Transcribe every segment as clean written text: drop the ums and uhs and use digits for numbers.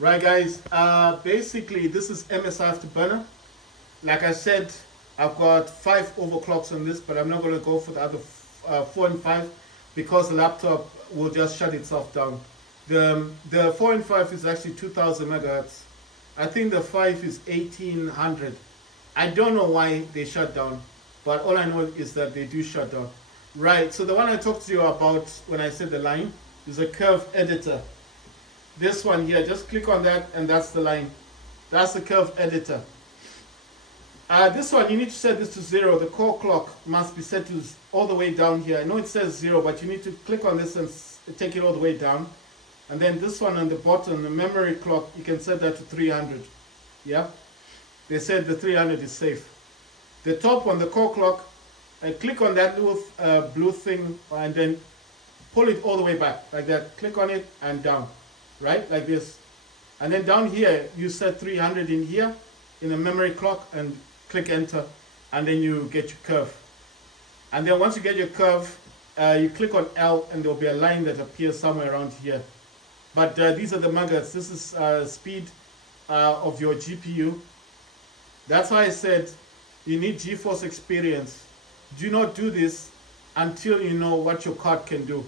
Right, guys, basically this is MSI Afterburner. Like I said, I've got 5 overclocks on this, but I'm not going to go for the other 4 and 5 because the laptop will just shut itself down. The 4 and 5 is actually 2000 megahertz. I think the 5 is 1800. I don't know why they shut down, but all I know is that they do shut down. Right, so the one I talked to you about when I said the line is a curve editor. This one here, just click on that and that's the line. That's the curve editor. This one, you need to set this to 0. The core clock must be set to all the way down here. I know it says 0, but you need to click on this and take it all the way down. And then this one on the bottom, the memory clock, you can set that to 300. Yeah? They said the 300 is safe. The top one, the core clock, click on that little blue thing and then pull it all the way back like that. Click on it and down, right? Like this. And then down here, you set 300 in here in the memory clock and click enter, and then you get your curve. And then once you get your curve, you click on L and there'll be a line that appears somewhere around here. But these are the megahertz. This is speed of your GPU. That's why I said you need GeForce experience. Do not do this until you know what your card can do.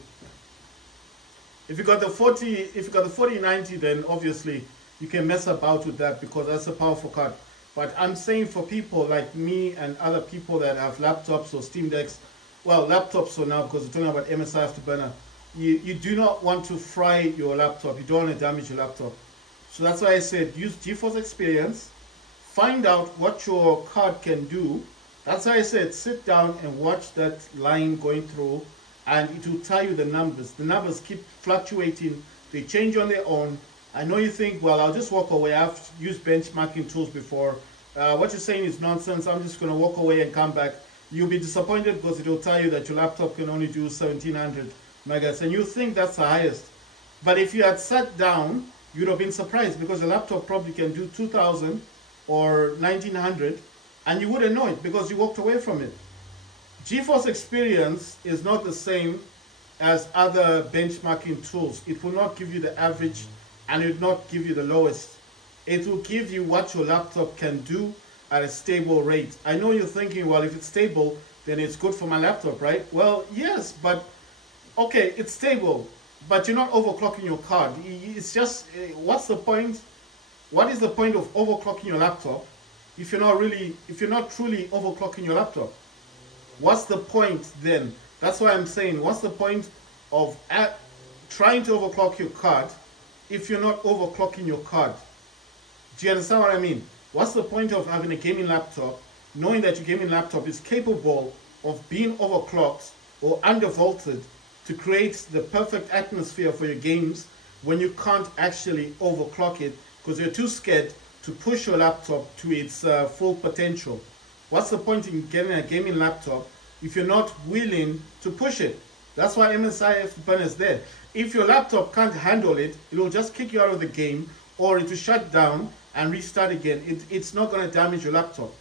If you got the 4090, then obviously you can mess about with that because that's a powerful card. But I'm saying for people like me and other people that have laptops or Steam Decks, well, laptops for now because we're talking about MSI Afterburner, you do not want to fry your laptop. You don't want to damage your laptop. So that's why I said use GeForce Experience, find out what your card can do. That's why I said sit down and watch that line going through and it will tell you the numbers. The numbers keep fluctuating. They change on their own. I know you think, well, I'll just walk away. I've used benchmarking tools before. What you're saying is nonsense. I'm just going to walk away and come back. You'll be disappointed because it will tell you that your laptop can only do 1700 megahertz. And you think that's the highest. But if you had sat down, you'd have been surprised because the laptop probably can do 2000 or 1900 and you wouldn't know it because you walked away from it. GeForce Experience is not the same as other benchmarking tools. It will not give you the average and it will not give you the lowest. It will give you what your laptop can do at a stable rate. I know you're thinking, well, if it's stable, then it's good for my laptop, right? Well, yes, but okay, it's stable, but you're not overclocking your card. It's just, what's the point? What is the point of overclocking your laptop if you're not truly overclocking your laptop? What's the point then? That's why I'm saying, what's the point of trying to overclock your card if you're not overclocking your card? Do you understand what I mean? What's the point of having a gaming laptop, knowing that your gaming laptop is capable of being overclocked or undervolted to create the perfect atmosphere for your games when you can't actually overclock it because you're too scared to push your laptop to its full potential? What's the point in getting a gaming laptop if you're not willing to push it? That's why MSI Afterburner is there. If your laptop can't handle it, it will just kick you out of the game or it will shut down and restart again. It's not going to damage your laptop.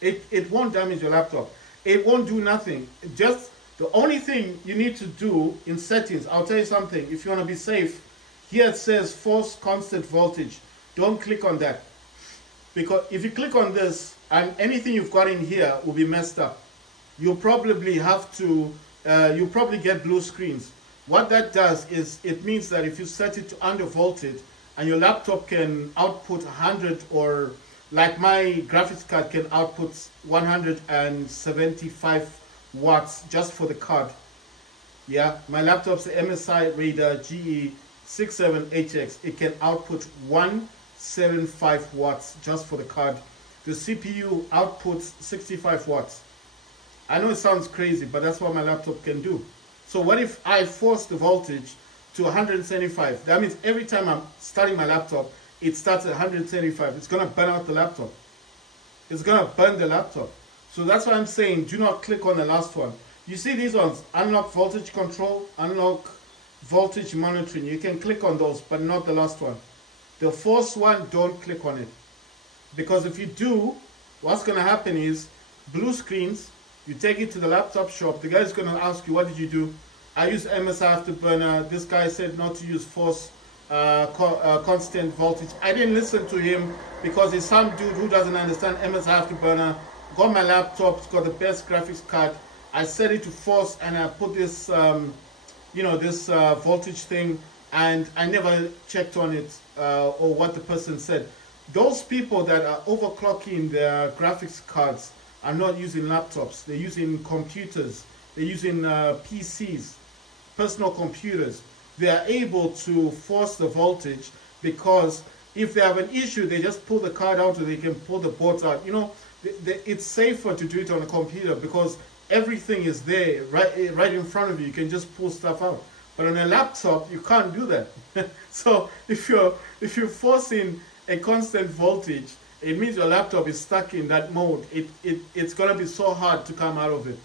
It won't damage your laptop. It won't do nothing. Just the only thing you need to do in settings, I'll tell you something, if you want to be safe, here it says force constant voltage. Don't click on that. Because if you click on this and anything you've got in here will be messed up. You'll probably have to, you'll probably get blue screens. What that does is it means that if you set it to undervolted and your laptop can output 100 or like my graphics card can output 175 watts just for the card. Yeah, my laptop's the MSI Raider GE67HX. It can output 175 watts just for the card. The CPU outputs 65 watts. I know it sounds crazy, but that's what my laptop can do. So what if I force the voltage to 175? That means every time I'm starting my laptop, it starts at 175. It's going to burn out the laptop. It's going to burn the laptop. So that's why I'm saying do not click on the last one. You see these ones, unlock voltage control, unlock voltage monitoring. You can click on those, but not the last one. The first one, don't click on it. Because if you do, what's going to happen is blue screens. You take it to the laptop shop. The guy's going to ask you, what did you do? I use MSI Afterburner. This guy said not to use force constant voltage. I didn't listen to him because he's some dude who doesn't understand MSI Afterburner. Got my laptop, it's got the best graphics card. I set it to force and I put this, you know, this voltage thing, and I never checked on it or what the person said. Those people that are overclocking their graphics cards are not using laptops. They're using computers. They're using PCs, personal computers. They are able to force the voltage because if they have an issue, they just pull the card out or they can pull the boards out. You know, it's safer to do it on a computer because everything is there right in front of you. You can just pull stuff out. But on a laptop, you can't do that. So if you're forcing a constant voltage, it means your laptop is stuck in that mode. It's gonna be so hard to come out of it.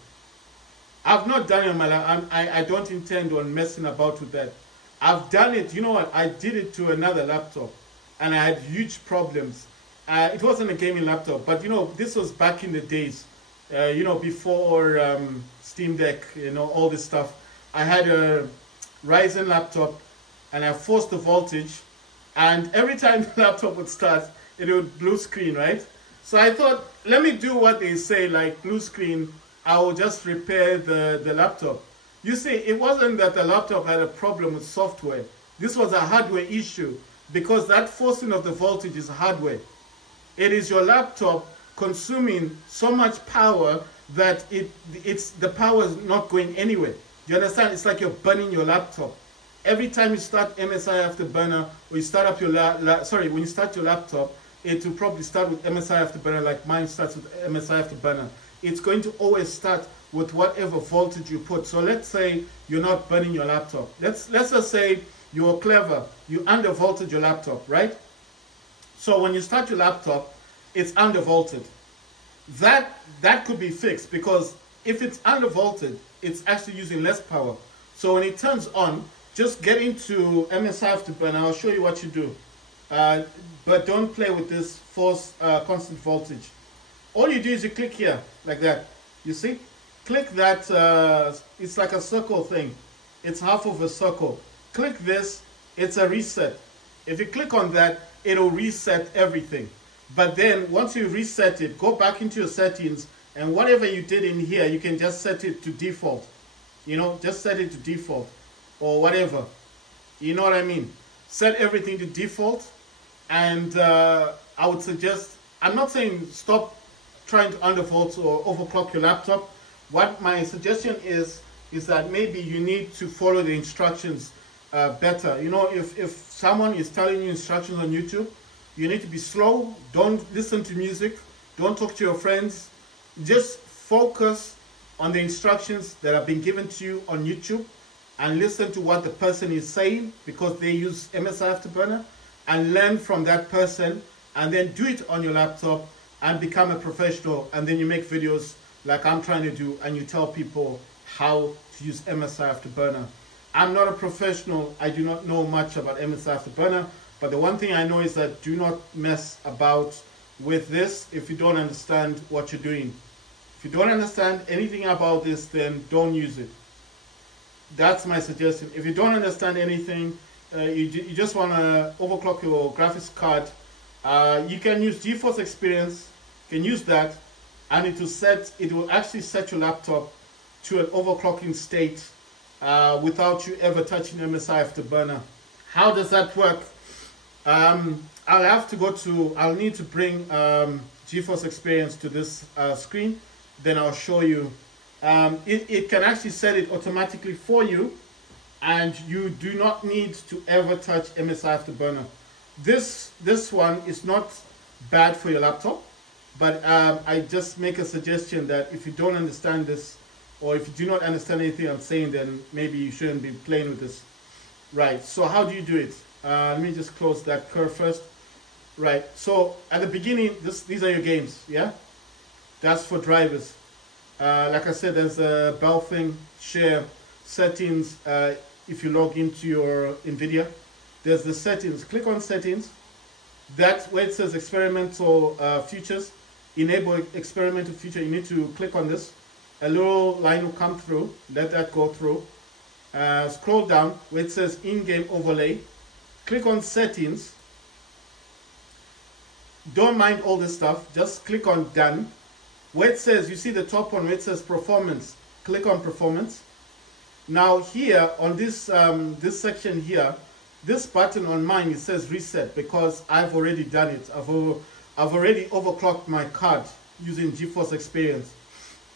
I've not done it on my laptop. I don't intend on messing about with that. I've done it. You know what? I did it to another laptop, and I had huge problems. It wasn't a gaming laptop, but you know, this was back in the days. You know, before Steam Deck, you know, all this stuff. I had a Ryzen laptop, and I forced the voltage, and every time the laptop would start, it would blue screen, right? So I thought, let me do what they say, like blue screen, I will just repair the laptop. You see, it wasn't that the laptop had a problem with software. This was a hardware issue because that forcing of the voltage is hardware. It is your laptop consuming so much power that the power is not going anywhere. You understand? It's like you're burning your laptop. Every time you start MSI Afterburner, or you start up your when you start your laptop, it will probably start with MSI Afterburner, like mine starts with MSI Afterburner. It's going to always start with whatever voltage you put. So let's say you're not burning your laptop. Let's just say you're clever. You undervolted your laptop, right? So when you start your laptop, it's undervolted. That could be fixed because if it's undervolted, it's actually using less power. So when it turns on, just get into MSI Afterburner. I'll show you what you do. But don't play with this force constant voltage. All you do is you click here, like that. You see? Click that, it's like a circle thing. It's half of a circle. Click this, it's a reset. If you click on that, it'll reset everything. But then, once you reset it, go back into your settings, and whatever you did in here, you can just set it to default. You know, just set it to default, or whatever. You know what I mean? Set everything to default, and I would suggest, I'm not saying stop trying to undervolt or overclock your laptop. What my suggestion is that maybe you need to follow the instructions better. You know, if someone is telling you instructions on YouTube, you need to be slow. Don't listen to music. Don't talk to your friends. Just focus on the instructions that have been given to you on YouTube and listen to what the person is saying because they use MSI Afterburner, and learn from that person, and then do it on your laptop and become a professional. And then you make videos like I'm trying to do, and you tell people how to use MSI Afterburner. I'm not a professional. I do not know much about MSI Afterburner, but the one thing I know is that do not mess about with this if you don't understand what you're doing. If you don't understand anything about this, then don't use it. That's my suggestion. If you don't understand anything, you just want to overclock your graphics card, you can use GeForce Experience. You can use that, and it will actually set your laptop to an overclocking state without you ever touching MSI Afterburner. How does that work? I'll need to bring GeForce Experience to this screen. Then I'll show you. It can actually set it automatically for you, and you do not need to ever touch MSI Afterburner. This one is not bad for your laptop, but I just make a suggestion that if you don't understand this, or if you do not understand anything I'm saying, then maybe you shouldn't be playing with this. Right, so how do you do it? Let me just close that curve first. Right, so at the beginning, these are your games, yeah? That's for drivers. Like I said, there's a bell thing, share, settings. If you log into your NVIDIA, there's the settings. Click on settings. That's where it says experimental features. Enable experimental feature. You need to click on this. A little line will come through. Let that go through. Scroll down where it says in-game overlay. click on settings. Don't mind all this stuff, just click on done. Where it says, you see the top one where it says performance, click on performance. Now here on this this section here, this button on mine, it says reset because I've already done it. I've already overclocked my card using GeForce Experience.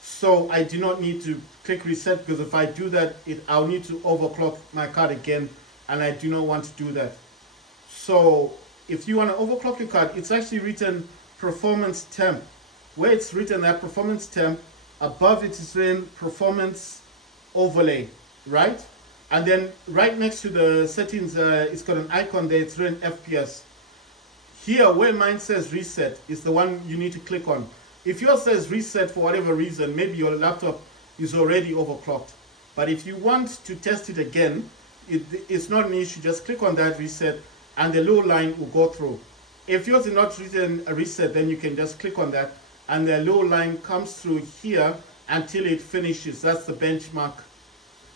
So I do not need to click reset, because if I do that, I'll need to overclock my card again, and I do not want to do that. So if you want to overclock your card, it's actually written performance temp. Where it's written that performance temp, above it is written performance overlay, right? And then right next to the settings, it's got an icon there, it's written FPS. Here where mine says reset is the one you need to click on. If yours says reset for whatever reason, maybe your laptop is already overclocked. But if you want to test it again, it's not an issue. Just click on that reset and the little line will go through. If yours is not written a reset, then you can just click on that and the little line comes through here until it finishes. That's the benchmark.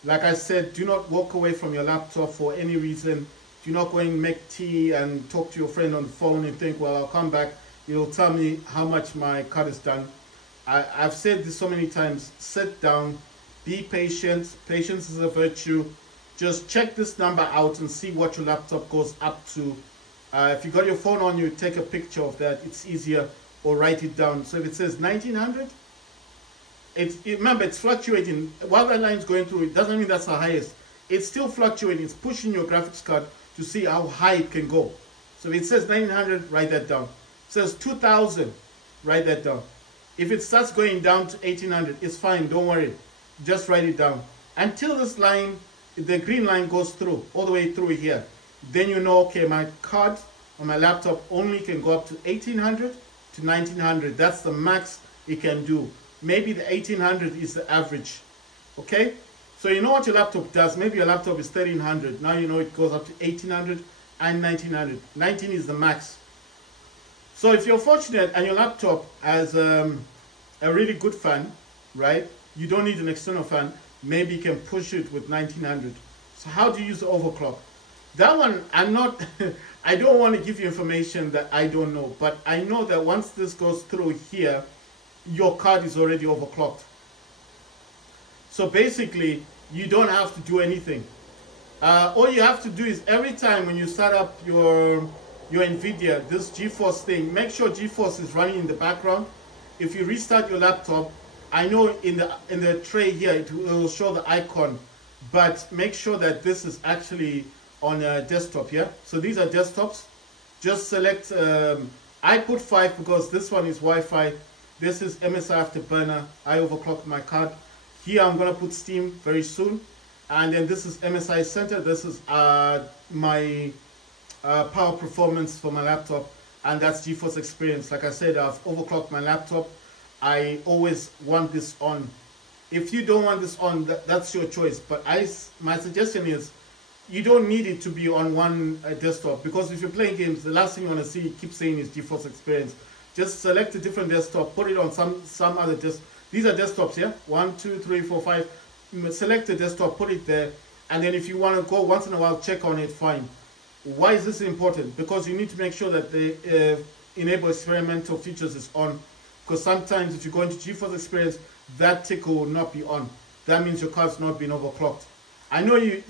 Like I said, do not walk away from your laptop for any reason. Do not go and make tea and talk to your friend on the phone and think, well, I'll come back. It'll tell me how much my card is done. I've said this so many times. Sit down, be patient. Patience is a virtue. Just check this number out and see what your laptop goes up to. If you got your phone on you, take a picture of that. It's easier, or write it down. So if it says 1900, remember it's fluctuating. While that line is going through, it doesn't mean that's the highest. It's still fluctuating. It's pushing your graphics card to see how high it can go. So if it says 1900, write that down. It says 2000, write that down. If it starts going down to 1800, it's fine, don't worry. Just write it down. Until this line, the green line goes through, all the way through here. Then you know, okay, my card on my laptop only can go up to 1800 to 1900. That's the max it can do. Maybe the 1800 is the average, okay? So you know what your laptop does. Maybe your laptop is 1300. Now you know it goes up to 1800 and 1900. 19 is the max. So if you're fortunate and your laptop has a really good fan, right? You don't need an external fan. Maybe you can push it with 1900. So how do you use the overclock? That one, I don't want to give you information that I don't know. But I know that once this goes through here, your card is already overclocked. So basically, you don't have to do anything. All you have to do is every time when you start up your NVIDIA, this GeForce thing, make sure GeForce is running in the background. If you restart your laptop, I know in the tray here it will show the icon, but make sure that this is actually on a desktop. Yeah. So these are desktops. Just select. I put 5 because this one is Wi-Fi. This is MSI Afterburner. I overclocked my card. Here I'm gonna put Steam very soon, and then this is MSI Center. This is my power performance for my laptop, and that's GeForce Experience. Like I said, I've overclocked my laptop. I always want this on. If you don't want this on, that's your choice. But my suggestion is, you don't need it to be on one desktop, because if you're playing games, the last thing you want to see keep saying is GeForce Experience. Just select a different desktop, put it on some other desktop. These are desktops, yeah? 1, 2, 3, 4, 5. Select a desktop, put it there, and then if you want to go once in a while, check on it, fine. Why is this important? Because you need to make sure that the enable experimental features is on. Because sometimes if you go into GeForce Experience, that ticker will not be on. That means your card's not been overclocked. I know you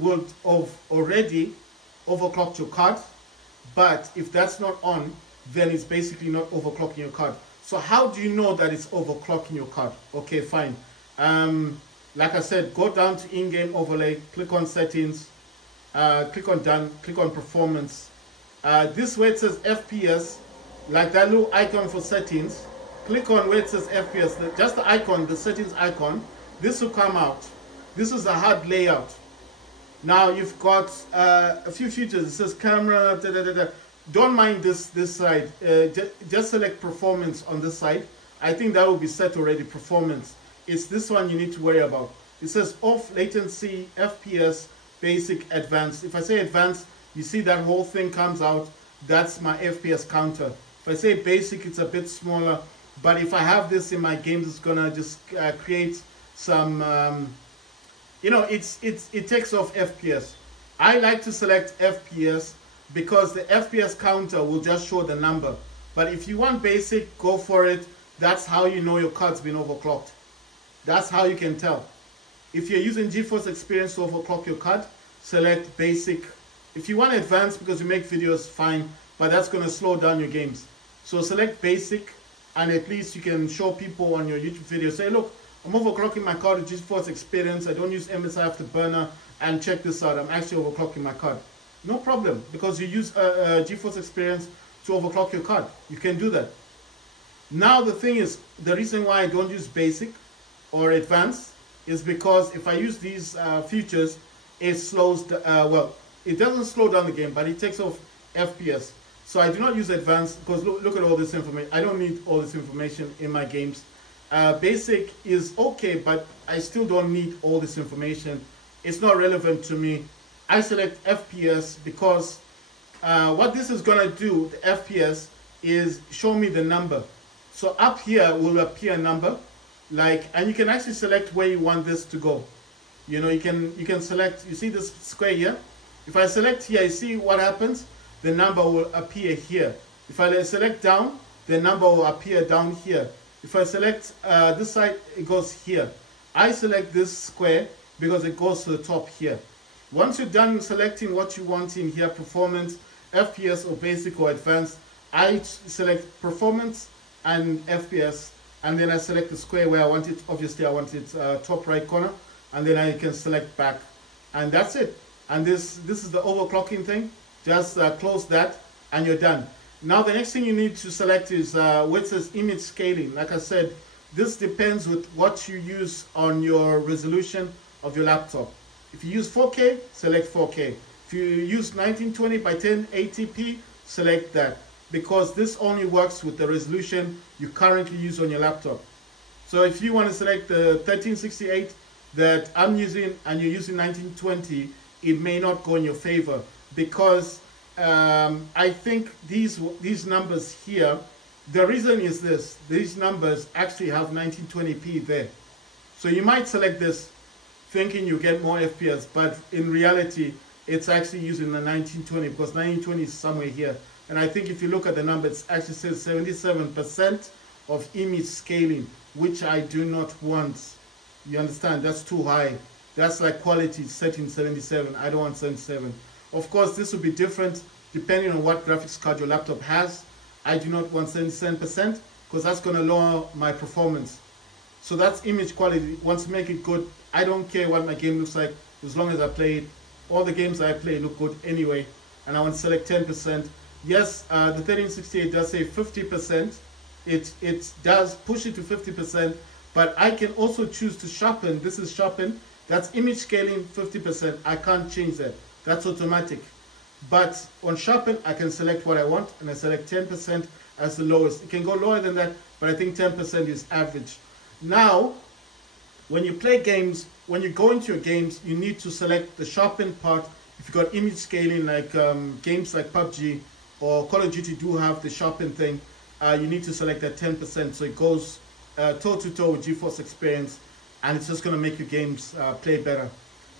will have already overclocked your card, but if that's not on, then it's basically not overclocking your card. So how do you know that it's overclocking your card? Okay, fine. Like I said, go down to in-game overlay, click on settings, click on done, click on performance. This where it says FPS, like that little icon for settings, click on where it says FPS, just the icon, the settings icon. This will come out. This is a hard layout. Now you've got a few features. It says camera, Don't mind this side. Just select performance on this side. I think that will be set already, performance. It's this one you need to worry about. It says off latency, FPS, basic, advanced. If I say advanced, you see that whole thing comes out. That's my FPS counter. If I say basic, it's a bit smaller. But if I have this in my games, it's gonna just create some, it takes off FPS. I like to select FPS because the FPS counter will just show the number. But if you want basic, go for it. That's how you know your card's been overclocked. That's how you can tell. If you're using GeForce Experience to overclock your card, select basic. If you want advanced because you make videos, fine, but that's going to slow down your games. So select basic, and at least you can show people on your YouTube video, say, look, I'm overclocking my card with GeForce Experience. I don't use MSI Afterburner, and check this out. I'm actually overclocking my card. No problem, because you use GeForce Experience to overclock your card. You can do that. Now the thing is, the reason why I don't use basic or advanced is because if I use these features, it slows, well, it doesn't slow down the game, but it takes off FPS. So I do not use advanced because look at all this information. I don't need all this information in my games. Basic is okay, but I still don't need all this information. It's not relevant to me. I select FPS because what this is going to do, the FPS, is show me the number. So up here will appear a number, like, and you can actually select where you want this to go. You know, you can select, you see this square here? If I select here, you see what happens? The number will appear here. If I select down, the number will appear down here. If I select this side, it goes here. I select this square because it goes to the top here. Once you're done selecting what you want in here, performance, FPS or basic or advanced, I select performance and FPS, and then I select the square where I want it. Obviously I want it top right corner, and then I can select back, and that's it. And this is the overclocking thing. Just close that and you're done. Now the next thing you need to select is where it says image scaling. Like I said, this depends with what you use on your resolution of your laptop. If you use 4K, select 4K. If you use 1920 by 1080p, select that, because this only works with the resolution you currently use on your laptop. So if you want to select the 1368 that I'm using and you're using 1920, it may not go in your favor, because I think these numbers here, the reason is this: these numbers actually have 1920p there. So you might select this thinking you get more FPS, but in reality it's actually using the 1920, because 1920 is somewhere here. And I think if you look at the number, it actually says 77% of image scaling, which I do not want. You understand? That's too high. That's like quality setting 77. I don't want 77. Of course, this will be different depending on what graphics card your laptop has. I do not want 77% because that's going to lower my performance. So that's image quality. Once you make it good, I don't care what my game looks like as long as I play it. All the games I play look good anyway. And I want to select 10%. Yes, the 1368 does say 50%. It does push it to 50%, but I can also choose to sharpen. This is sharpen. That's image scaling 50%. I can't change that. That's automatic. But on sharpen, I can select what I want, and I select 10% as the lowest. It can go lower than that, but I think 10% is average. Now, when you play games, when you go into your games, you need to select the sharpen part. If you've got image scaling, like games like PUBG or Call of Duty do have the sharpen thing, you need to select that 10%. So it goes toe-to-toe with GeForce Experience, and it's just going to make your games play better.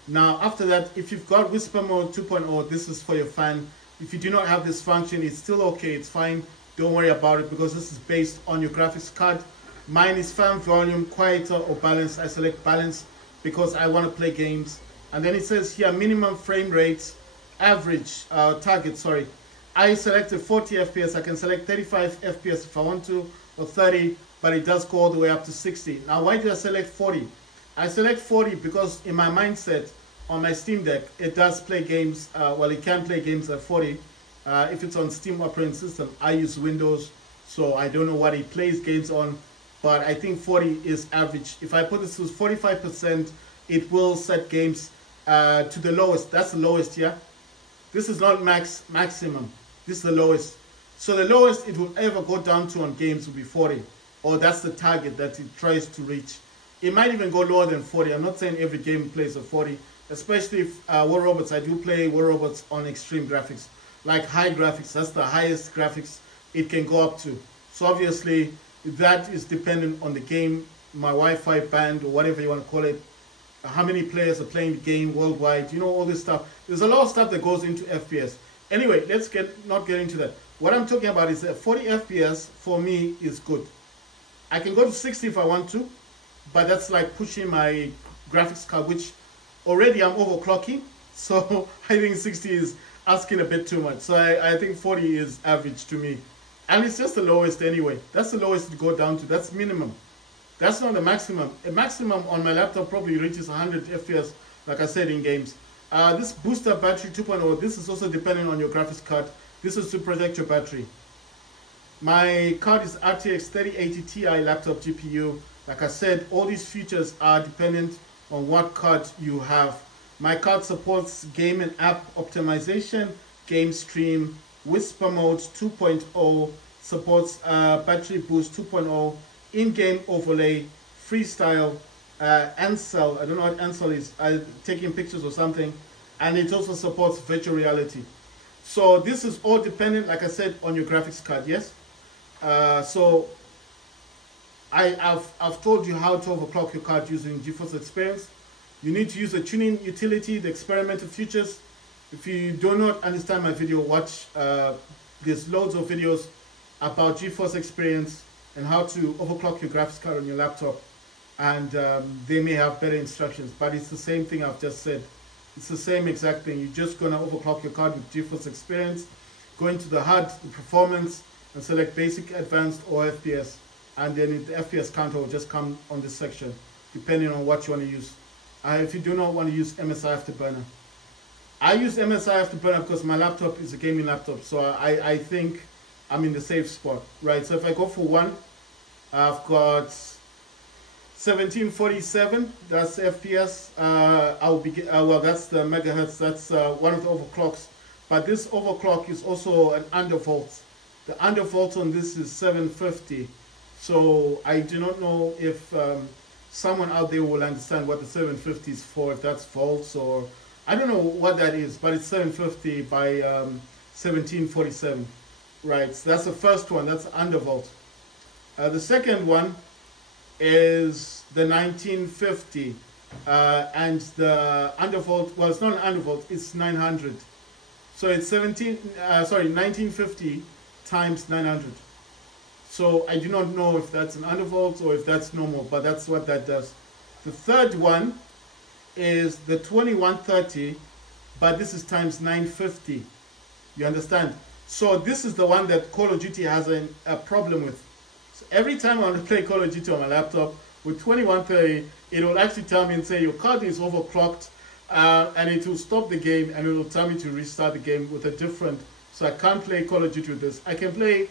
Now, after that, if you've got Whisper Mode 2.0, this is for your fan. If you do not have this function, it's still okay. It's fine. Don't worry about it, because this is based on your graphics card. Mine is fan volume, quieter, or balance. I select balance because I want to play games. And then it says here minimum frame rates, average target, sorry. I selected 40 FPS. I can select 35 FPS if I want to, or 30, but it does go all the way up to 60. Now, why did I select 40? I select 40 because in my mindset on my Steam Deck, it does play games, well, it can play games at 40. If it's on Steam operating system, I use Windows, so I don't know what it plays games on, but I think 40 is average. If I put this to 45%, it will set games to the lowest. That's the lowest, yeah? This is not maximum. This is the lowest. So the lowest it will ever go down to on games will be 40, or that's the target that it tries to reach. It might even go lower than 40. I'm not saying every game plays at 40, especially if War Robots, I do play War Robots on extreme graphics. Like high graphics, that's the highest graphics it can go up to. So obviously, that is dependent on the game, my Wi-Fi band, or whatever you want to call it. how many players are playing the game worldwide, you know, all this stuff. There's a lot of stuff that goes into FPS. Anyway, let's not get into that. What I'm talking about is that 40 FPS for me is good. I can go to 60 if I want to, but that's like pushing my graphics card, which already I'm overclocking. So I think 60 is asking a bit too much. So I think 40 is average to me. And it's just the lowest anyway. That's the lowest to go down to. That's minimum. That's not the maximum. A maximum on my laptop probably reaches 100 FPS, like I said, in games. This booster battery 2.0, this is also depending on your graphics card. This is to protect your battery. My card is RTX 3080 Ti laptop GPU. Like I said, all these features are dependent on what card you have. My card supports game and app optimization, game stream, whisper mode 2.0, supports battery boost 2.0, in-game overlay, freestyle, Ansel. I don't know what Ansel is, taking pictures or something, and it also supports virtual reality. So this is all dependent, like I said, on your graphics card. Yes. So I've told you how to overclock your card using GeForce Experience. You need to use a tuning utility, the experimental features. If you do not understand my video, watch. There's loads of videos about GeForce Experience and how to overclock your graphics card on your laptop. And they may have better instructions, but it's the same thing I've just said. It's the same exact thing. You're just going to overclock your card with GeForce Experience, go into the HUD, the performance, and select basic, advanced, or FPS. And then the FPS counter will just come on this section, depending on what you want to use. If you do not want to use MSI Afterburner. I use MSI Afterburner because my laptop is a gaming laptop, so I think I'm in the safe spot, right? So if I go for one, I've got 1747, that's FPS. Well, that's the megahertz, that's one of the overclocks. But this overclock is also an undervolt. The undervolt on this is 750. So I do not know if someone out there will understand what the 750 is for, if that's volts or I don't know what that is, but it's 750 by 1747, right? So that's the first one, that's undervolt. The second one is the 1950, and the undervolt, well, it's not an undervolt, it's 900. So it's 1950 times 900. So I do not know if that's an undervolt or if that's normal, but that's what that does. The third one is the 2130, but this is times 950. You understand? So this is the one that Call of Duty has a problem with. So every time I want to play Call of Duty on my laptop with 2130, it will actually tell me and say your card is overclocked, and it will stop the game and it will tell me to restart the game with a different. So I can't play Call of Duty with this. I can play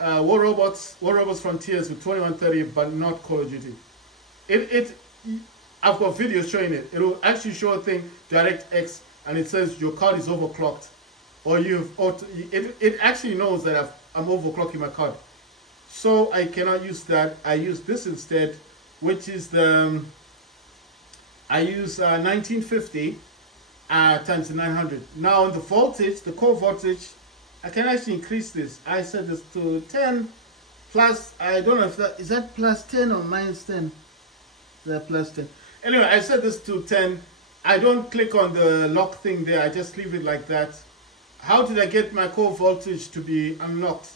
War Robots Frontiers with 2130, but not Call of Duty. I've got videos showing it. It will actually show a thing, DirectX, and it says your card is overclocked, or it actually knows that I'm overclocking my card. So I cannot use that. I use this instead, which is I use 1950 times the 900. Now on the voltage, the core voltage, I can actually increase this. I set this to 10 plus, I don't know if is that plus 10 or minus 10? Is that plus 10? Anyway, I set this to 10. I don't click on the lock thing there. I just leave it like that. How did I get my core voltage to be unlocked?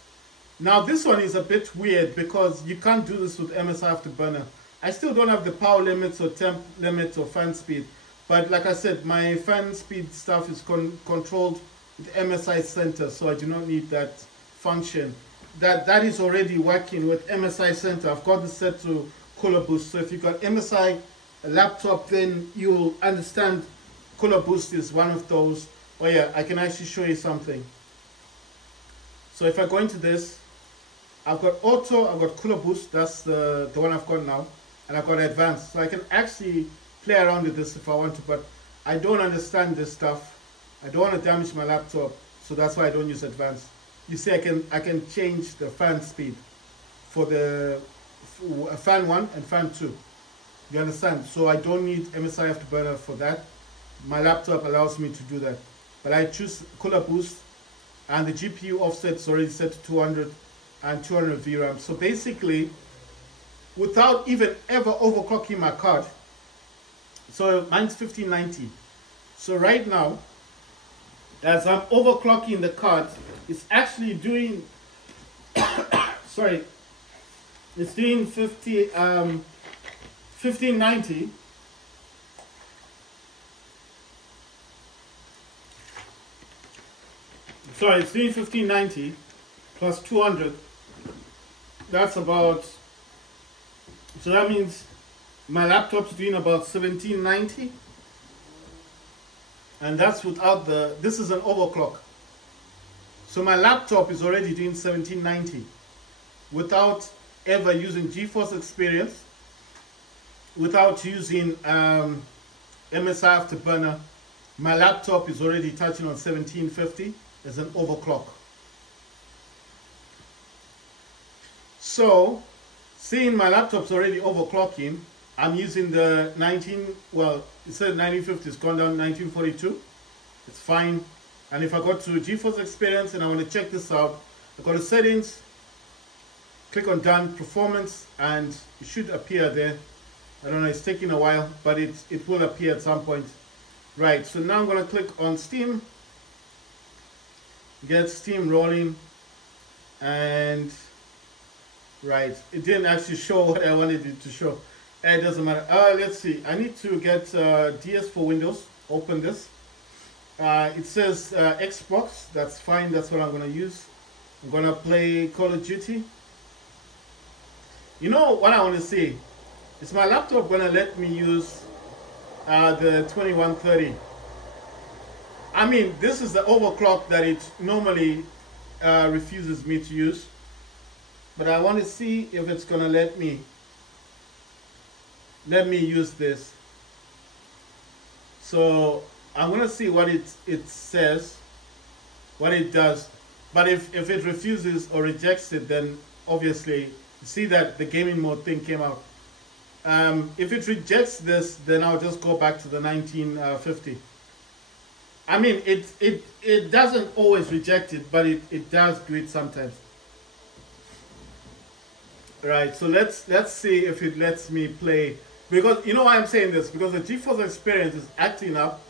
Now this one is a bit weird because you can't do this with MSI Afterburner. I still don't have the power limits or temp limits or fan speed. But like I said, my fan speed stuff is controlled with MSI Center, so I do not need that function. That is already working with MSI Center. I've got this set to Color Boost. So if you've got MSI laptop, then you'll understand Color Boost is one of those. Oh yeah, I can actually show you something. So if I go into this, I've got Auto, I've got Color Boost, that's the one I've got now, and I've got Advanced. So I can actually play around with this if I want to, but I don't understand this stuff. I don't want to damage my laptop, so that's why I don't use Advanced. You see, I can change the fan speed for the fan 1 and fan 2. You understand? So I don't need MSI Afterburner for that. My laptop allows me to do that. But I choose Color Boost, and the GPU offset is already set to 200 and 200 VRAM. So basically, without even ever overclocking my card, So mine's 1590. So right now, as I'm overclocking the card, it's actually doing, sorry, it's doing 1590. Sorry, it's doing 1590 plus 200. That's about, so that means my laptop's doing about 1790. And that's without this is an overclock. So my laptop is already doing 1790 without ever using GeForce Experience, without using MSI Afterburner. My laptop is already touching on 1750 as an overclock. So, seeing my laptop's already overclocking, I'm using the it said 1950, it's gone down 1942. It's fine. And if I go to GeForce Experience and I want to check this out, I go to settings, click on done, performance, and it should appear there. I don't know, it's taking a while, but it will appear at some point. Right, so now I'm going to click on Steam, get Steam rolling, and right, it didn't actually show what I wanted it to show. It doesn't matter. Let's see, I need to get DS for Windows. Open this. It says Xbox. That's fine, that's what I'm going to use. I'm going to play Call of Duty. You know what I want to see? Is my laptop going to let me use the 2130? I mean, this is the overclock that it normally refuses me to use. But I want to see if it's going to let me use this. So I'm going to see what it says, what it does. But if it refuses or rejects it, then obviously you see that the gaming mode thing came out. If it rejects this, then I'll just go back to the 1950. I mean, it doesn't always reject it, but it does do it sometimes. Right, so let's see if it lets me play. Because you know why I'm saying this? Because the GeForce Experience is acting up.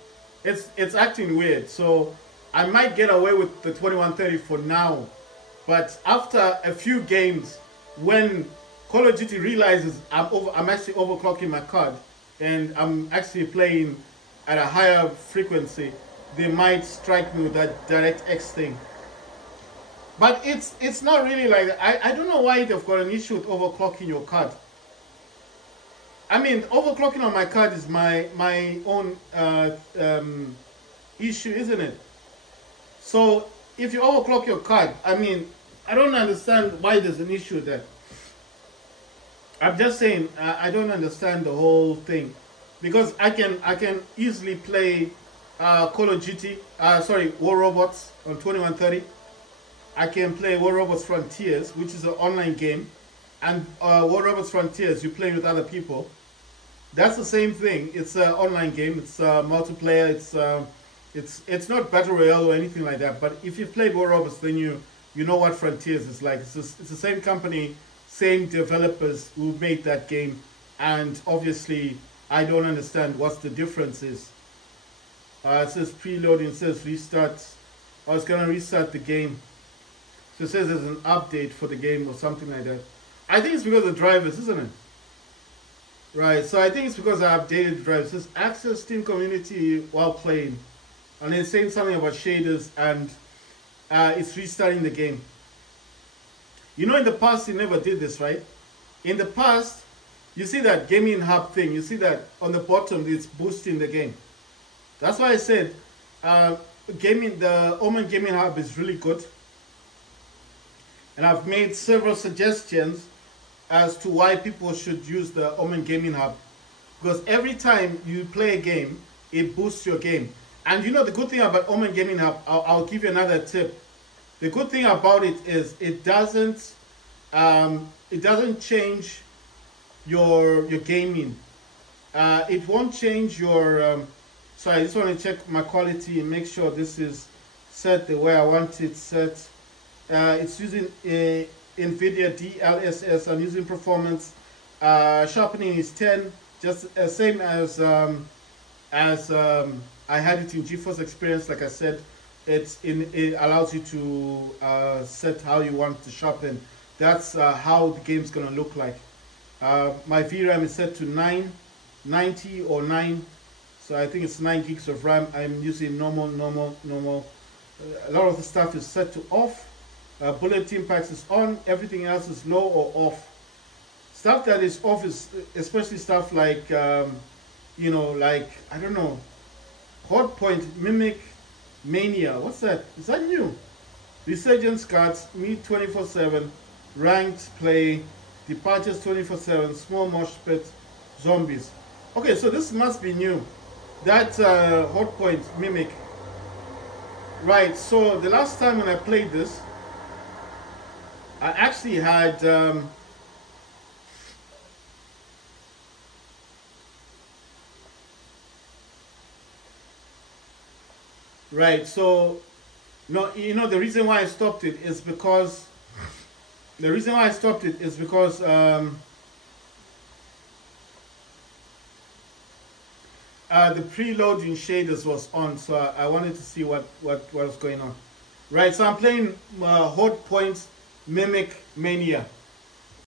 It's acting weird. So I might get away with the 2130 for now. But after a few games, when Call of Duty realizes I'm actually overclocking my card and I'm actually playing at a higher frequency, they might strike me with that DirectX thing. But it's not really like that. I don't know why they've got an issue with overclocking your card. I mean, overclocking on my card is my own issue, isn't it? So if you overclock your card, I mean, I don't understand why there's an issue there. I'm just saying, I don't understand the whole thing, because I can easily play Call of Duty, War Robots on 2130. I can play War Robots Frontiers, which is an online game, and War Robots Frontiers, you play with other people. That's the same thing. It's an online game. It's multiplayer. It's not battle royale or anything like that. But if you've played War Robots, then you know what Frontiers is like. It's the same company, same developers who made that game, and obviously I don't understand what the difference is. It says preloading. It says restart. Oh, it's gonna restart the game. So it says there's an update for the game or something like that. I think it's because of the drivers, isn't it? Right, so I think it's because I updated the drivers. It says access Steam community while playing. And it's saying something about shaders, and it's restarting the game. You know, in the past, it never did this, right? In the past, you see that gaming hub thing. You see that on the bottom, it's boosting the game. That's why I said the Omen Gaming Hub is really good. And I've made several suggestions as to why people should use the Omen Gaming Hub. Because every time you play a game, it boosts your game. And you know the good thing about Omen Gaming Hub, I'll give you another tip. The good thing about it is it doesn't change your gaming. It won't change your. So I just want to check my quality and make sure this is set the way I want it set. It's using NVIDIA DLSS. I'm using performance. Sharpening is 10, just same as as I had it in GeForce Experience. Like I said, it allows you to set how you want to sharpen. That's how the game's gonna look like. My VRAM is set to 990 or 9, so I think it's 9 gigs of RAM. I'm using normal. A lot of the stuff is set to off. Bulletin packs is on. Everything else is low or off. Stuff that is off is especially stuff like you know, like, I don't know, Horde Point, Mimic, Mania. What's that? Is that new? Resurgence cards, Meet 24/7, Ranked Play, Departures 24/7, Small Mosh Pit, Zombies. Okay, so this must be new. That Horde Point, Mimic. Right, so the last time when I played this, I actually had right, so no, you know, the reason why I stopped it is because the preloading shaders was on, so I wanted to see what was going on. Right, so I'm playing Horde Point Mimic Mania.